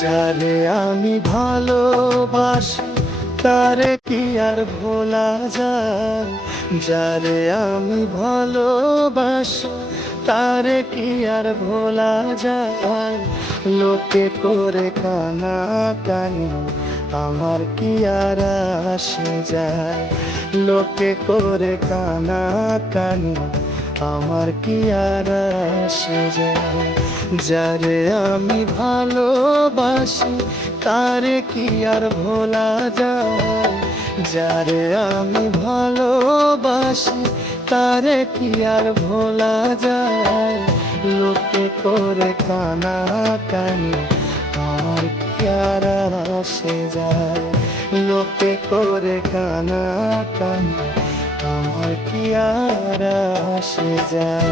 যারে আমি ভালোবাসি তারে কি আর ভোলা যায়, যারে আমি ভালোবাসি তারে কি আর ভোলা যায়। লোকে করে কানা কানি আমার কি আর আসে যায়, লোকে করে কানা কানি আমার কি আর আসে যায়। যারে আমি ভালোবাসি তারে কি আর ভোলা যায়, যারে আমি ভালোবাসি তারে কি আর ভোলা যায়। লোকে করে কানা কানি আমার কি আর আসে যায়, লোকে করে কানা কানি আমার কি আর আসে যায়।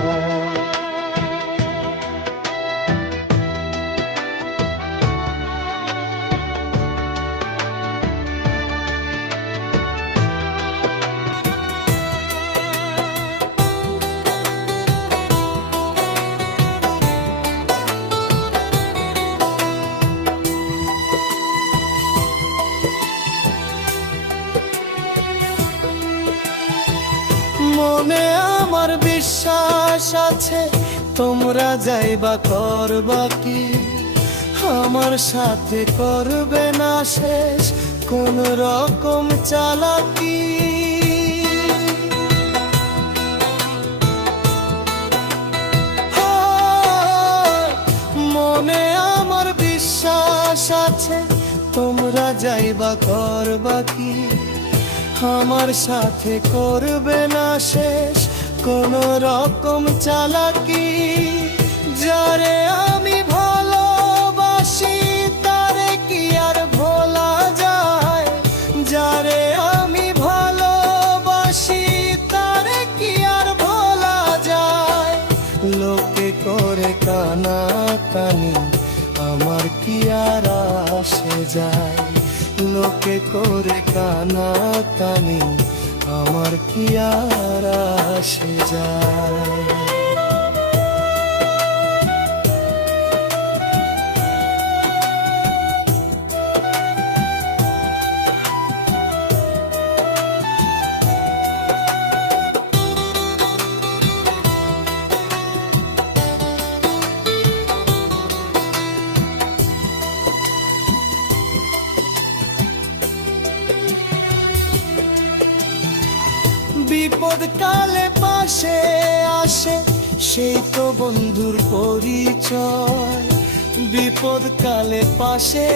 মনে আমার বিশ্বাস আছে তোমরা যাইবা করবা কি, আমার সাথে করবে না শেষ কোন রকম চালাকি। মনে আমার বিশ্বাস আছে তোমরা যাইবা করবা কি, আমার সাথে করবে না শেষ কোন রকম চালাকি। যারে আমি ভালোবাসি তারে কি আর ভোলা যায়, যারে আমি ভালোবাসি তারে কি আর ভোলা যায়। লোকে করে কানা কানি আমার কি আর আসে যায়, লোকে করে কানা কানি আমার কি আর আসে যায়। বিপদ কালে পাশে আসে সেই তো বন্ধুর পরিচয়, বিপদ কালে পাশে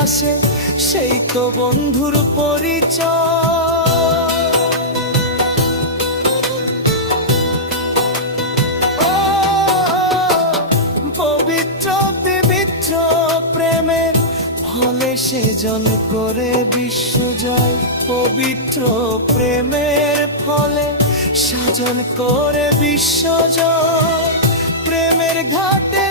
আসে সেই তো বন্ধুর পরিচয়। পবিত্র পবিত্র প্রেমের ফলে সেজন করে বিশ্বজয়, পবিত্র প্রেমের ফলে সাজন করে বিশ্বজয়। প্রেমের ঘাটে